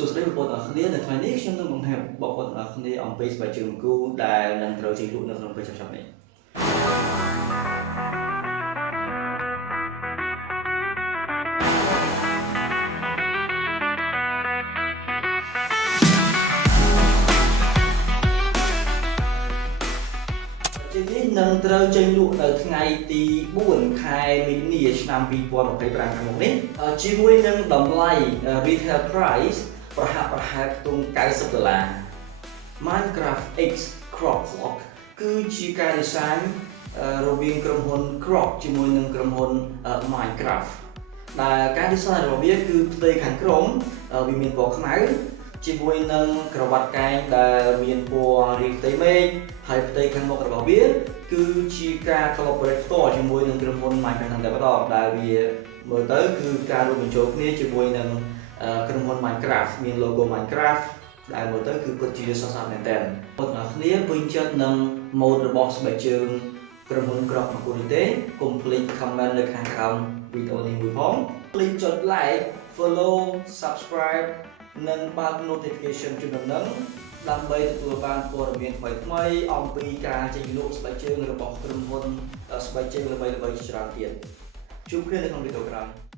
សួស្តីបងប្អូនទាំងអស់គ្នានៅថ្ងៃនេះខ្ញុំនឹងបង្ហាញបងប្អូនទាំងអស់គ្នាអំពីស្បែកជើងគូដែលនឹងត្រូវចេញលក់នៅក្នុងពេលឆាប់ៗនេះជានេះនឹងត្រូវចេញលក់នៅថ្ងៃទី4ខែមីនាឆ្នាំ2025ខាងមុខនេះជាមួយនឹងតម្លៃ retail price ប្រហាក់ប្រហែលខ្ទង់$90 Minecraft X Crop Clock គឺជាការ design រវាងក្រុមហ៊ុន Crop ជាមួយនឹងក្រុមហ៊ុន Minecraft ដែលការ design របស់វាគឺផ្ទៃខាងក្រោមវាមានពណ៌ខ្មៅជាមួយនឹងក្រវ៉ាត់កែងដែលមានពណ៌រាងផ្ទៃមេឃហើយផ្ទៃខាងមុខរបស់វាគឺជាការ collaborate ផ្ទាល់ជាមួយនឹងក្រុមហ៊ុន Minecraft តែម្ដងដែលវាមើលទៅគឺការរួមបញ្ចូលគ្នាជាមួយនឹងក្រុមហ៊ុន Minecraft មាន logo Minecraft ដែលមើលទៅគឺពិតជាសស្អាតមែនទែនបងប្អូនគ្នាពេញចិត្តនឹង mode របស់ស្បែកជើងក្រុមហ៊ុន Crop មកគូនេះទេកុំភ្លេច comment នៅខាងក្រោមវីដេអូនេះមួយផងភ្លេចចុច like follow subscribe និងបើក notification ជូនដំណឹងដើម្បីទទួលបានព័ត៌មានថ្មីៗអំពីការចេញលក់ស្បែកជើងរបស់ក្រុមហ៊ុនស្បែកជើងល្បីៗជាច្រើនទៀតជួបគ្នានៅក្នុងវីដេអូក្រោយ